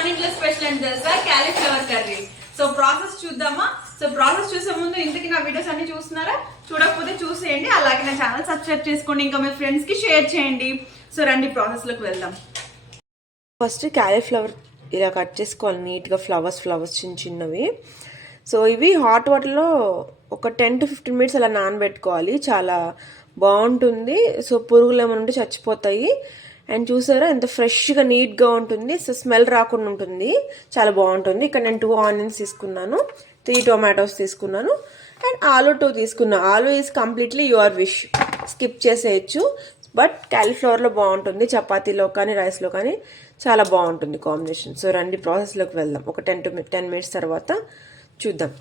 మన ఇంట్లో స్పెషల్ అంటే తెలుసా క్యాలీఫ్లవర్ కర్రీ. సో ప్రాసెస్ చూద్దామా? సో ప్రాసెస్ చూసే ముందు ఇంతకీ నా వీడియోస్ అన్ని చూస్తున్నారా? చూడకపోతే చూసేయండి. అలాగే నా ఛానల్ సబ్స్క్రైబ్ చేసుకోండి, ఇంకా మీ ఫ్రెండ్స్ కి షేర్ చేయండి. సో రండి ప్రాసెస్ లోకి వెళ్దాం. ఫస్ట్ క్యాలీఫ్లవర్ ఇలా కట్ చేసుకోవాలి నీట్గా, ఫ్లవర్స్ చిన్న చిన్నవి. సో ఇవి హాట్ వాటర్లో ఒక 10 to 15 minutes అలా నానబెట్టుకోవాలి. చాలా బాగుంటుంది. సో పురుగులు ఏమైనా ఉంటే చచ్చిపోతాయి. అండ్ చూసారా ఎంత ఫ్రెష్గా నీట్గా ఉంటుంది. సో స్మెల్ రాకుండా ఉంటుంది, చాలా బాగుంటుంది. ఇక్కడ నేను 2 ఆనియన్స్ తీసుకున్నాను, 3 టొమాటోస్ తీసుకున్నాను, అండ్ ఆలు 2 తీసుకున్నాను. ఆలు is completely your wish, skip చేసేయచ్చు. బట్ క్యాలీఫ్లవర్లో బాగుంటుంది, చపాతీలో కానీ రైస్లో కానీ చాలా బాగుంటుంది కాంబినేషన్. సో రండి ప్రాసెస్లోకి వెళ్దాం. ఒక 10 minutes తర్వాత చూద్దాం.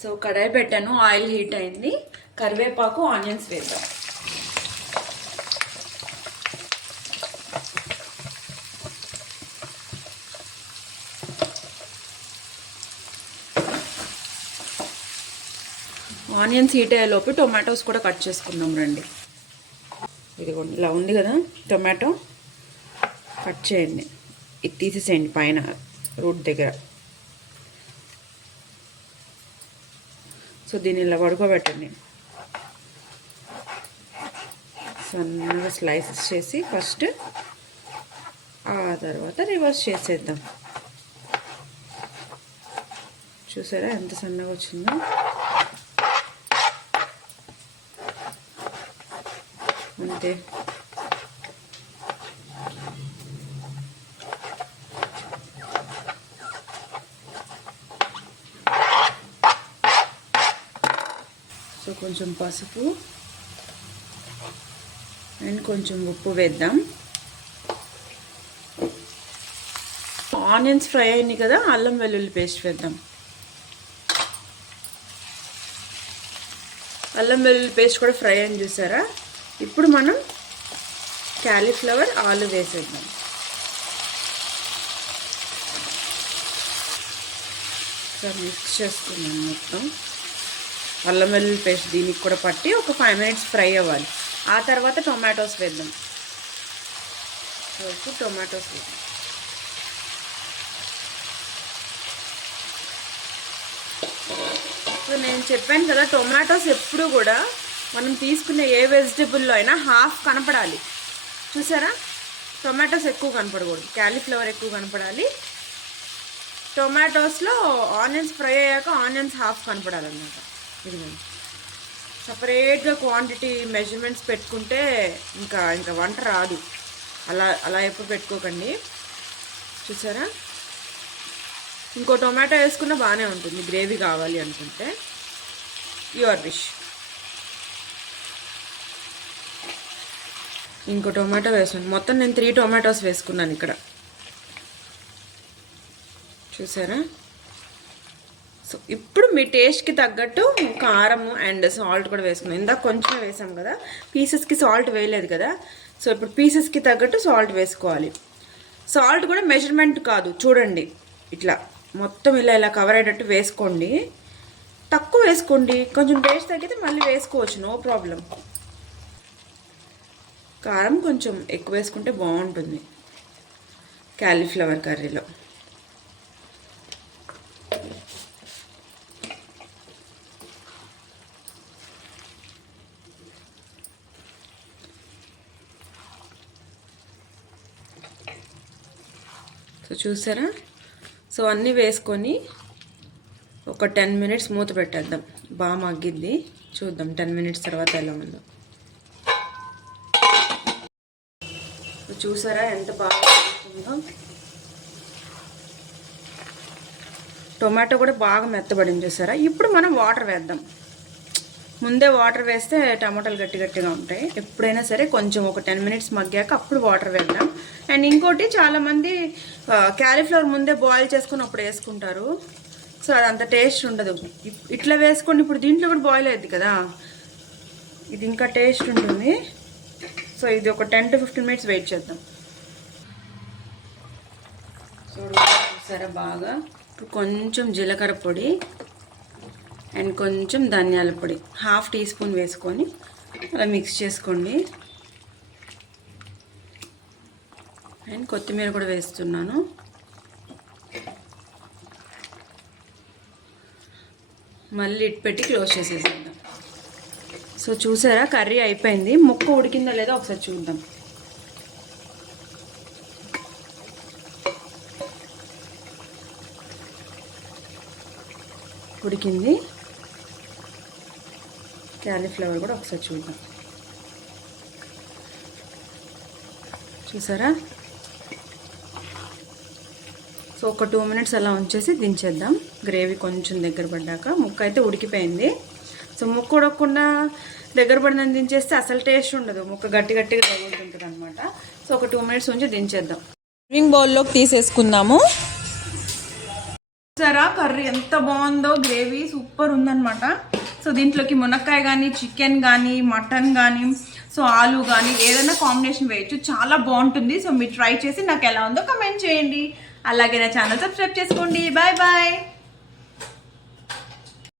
సో కడాయి పెట్టాను, ఆయిల్ హీట్ అయింది. కరివేపాకు, ఆనియన్స్ వేద్దాం. ఆనియన్స్ హీట్ అయ్యేలోపు టొమాటోస్ కూడా కట్ చేసుకుందాం రండి. ఇదిగోండి ఇలా ఉంది కదా టొమాటో, కట్ చేయండి. ఇది తీసేసేయండి పైన రూట్ దగ్గర. సో దీన్ని ఇలా పడుకోబెట్టండి. సన్నగా స్లైసెస్ చేసి ఫస్ట్, ఆ తర్వాత రివర్స్ చేసేద్దాం. చూసారా ఎంత సన్నగా వచ్చిందో? అంతే. సో కొంచెం పసుపు అండ్ కొంచెం ఉప్పు వేద్దాం. ఆనియన్స్ ఫ్రై అయింది కదా, అల్లం వెల్లుల్లి పేస్ట్ వేద్దాం. అల్లం వెల్లుల్లి పేస్ట్ కూడా ఫ్రై అని చూసారా? ఇప్పుడు మనం క్యాలీఫ్లవర్, ఆలు వేసేద్దాం. ఒకసారి మిక్స్ చేసుకున్నాం మొత్తం. అల్లం వెల్లుల్లి పేస్ట్ దీనికి కూడా పట్టి ఒక 5 minutes ఫ్రై అవ్వాలి. ఆ తర్వాత టొమాటోస్ వేద్దాం. టొమాటోస్ వేద్దాం. సో నేను చెప్పాను కదా, టొమాటోస్ ఎప్పుడు కూడా మనం తీసుకునే ఏ వెజిటబుల్లో అయినా హాఫ్ కనపడాలి. చూసారా? టొమాటోస్ ఎక్కువ కనపడకూడదు, క్యాలీఫ్లవర్ ఎక్కువ కనపడాలి. టొమాటోస్లో ఆనియన్స్ ఫ్రై అయ్యాక ఆనియన్స్ హాఫ్ కనపడాలన్నమాట. ఇదిగోండి, సపరేట్గా క్వాంటిటీ మెజర్మెంట్స్ పెట్టుకుంటే ఇంకా వంట రాదు. అలా ఎప్పుడు పెట్టుకోకండి. చూసారా? ఇంకో టొమాటో వేసుకున్నా బాగానే ఉంటుంది, గ్రేవీ కావాలి అనుకుంటే. Your wish. ఇంకో టొమాటో వేసాను. మొత్తం నేను 3 టొమాటోస్ వేసుకున్నాను ఇక్కడ. చూసారా? సో ఇప్పుడు మీ టేస్ట్కి తగ్గట్టు కారం అండ్ సాల్ట్ కూడా వేసుకున్నాం. ఇందాక కొంచెం వేసాం కదా, పీసెస్కి సాల్ట్ వేయలేదు కదా. సో ఇప్పుడు పీసెస్కి తగ్గట్టు సాల్ట్ వేసుకోవాలి. సాల్ట్ కూడా మెజర్మెంట్ కాదు, చూడండి ఇట్లా మొత్తం ఇలా కవర్ అయ్యేటట్టు వేసుకోండి. తక్కువ వేసుకోండి, కొంచెం టేస్ట్ తగ్గితే మళ్ళీ వేసుకోవచ్చు, నో ప్రాబ్లం. కారం కొంచెం ఎక్కువ వేసుకుంటే బాగుంటుంది క్యాలీఫ్లవర్ కర్రీలో. సో చూసారా, సో అన్నీ వేసుకొని ఒక 10 మినిట్స్ మూత పెట్టేద్దాం. బాగా మగ్గిద్ది, చూద్దాం 10 మినిట్స్ తర్వాత ఎలా ఉందో. చూసారా ఎంత బాగా ఉందో. టొమాటో కూడా బాగా మెత్తబడింది చూసారా. ఇప్పుడు మనం వాటర్ వేద్దాం. ముందే వాటర్ వేస్తే టమాటాలు గట్టిగా ఉంటాయి. ఎప్పుడైనా సరే కొంచెం ఒక 10 మినిట్స్ మగ్గాక అప్పుడు వాటర్ వేద్దాం. అండ్ ఇంకోటి, చాలామంది క్యాలీఫ్లవర్ ముందే బాయిల్ చేసుకుని అప్పుడు వేసుకుంటారు. సో అది అంత టేస్ట్ ఉండదు. ఇట్లా వేసుకోండి. ఇప్పుడు దీంట్లో కూడా బాయిల్ అయ్యింది కదా, ఇది ఇంకా టేస్ట్ ఉంటుంది. సో ఇది ఒక 10 to 15 మినిట్స్ వెయిట్ చేద్దాం. చూసారా బాగా. ఇప్పుడు కొంచెం జీలకర్ర పొడి అండ్ కొంచెం ధనియాల పొడి 1/2 టీ స్పూన్ వేసుకొని అలా మిక్స్ చేసుకోండి. అండ్ కొత్తిమీర కూడా వేస్తున్నాను. మళ్ళీ ఇటు పెట్టి క్లోజ్ చేసేసేద్దాం. సో చూసారా కర్రీ అయిపోయింది. ముక్క ఉడికిందా లేదా ఒకసారి చూద్దాం. ఉడికింది. క్యాలీఫ్లవర్ కూడా ఒకసారి చూద్దాం. చూసారా. సో ఒక 2 మినిట్స్ అలా ఉంచేసి దించేద్దాం. గ్రేవీ కొంచెం దగ్గర పడ్డాక. ముక్క అయితే ఉడికిపోయింది. సో ముక్క ఉడకకుండా దగ్గర పడిందని దించేస్తే అసలు టేస్ట్ ఉండదు, ముక్క గట్టిగా తగులుతుంటుంది అనమాట. సో ఒక 2 మినిట్స్ ఉంచి దించేద్దాం. సర్వింగ్ బౌల్లోకి తీసేసుకుందాము. సరా కర్రీ ఎంత బాగుందో, గ్రేవీ సూపర్ ఉందన్నమాట. సో దీంట్లోకి మునక్కాయ కానీ, చికెన్ కానీ, మటన్ కానీ, సో ఆలు కానీ ఏదైనా కాంబినేషన్ వేయచ్చు, చాలా బాగుంటుంది. సో మీరు ట్రై చేసి నాకు ఎలా ఉందో కమెంట్ చేయండి. అలాగే నా ఛానల్ సబ్స్క్రైబ్ చేసుకోండి. Bye bye.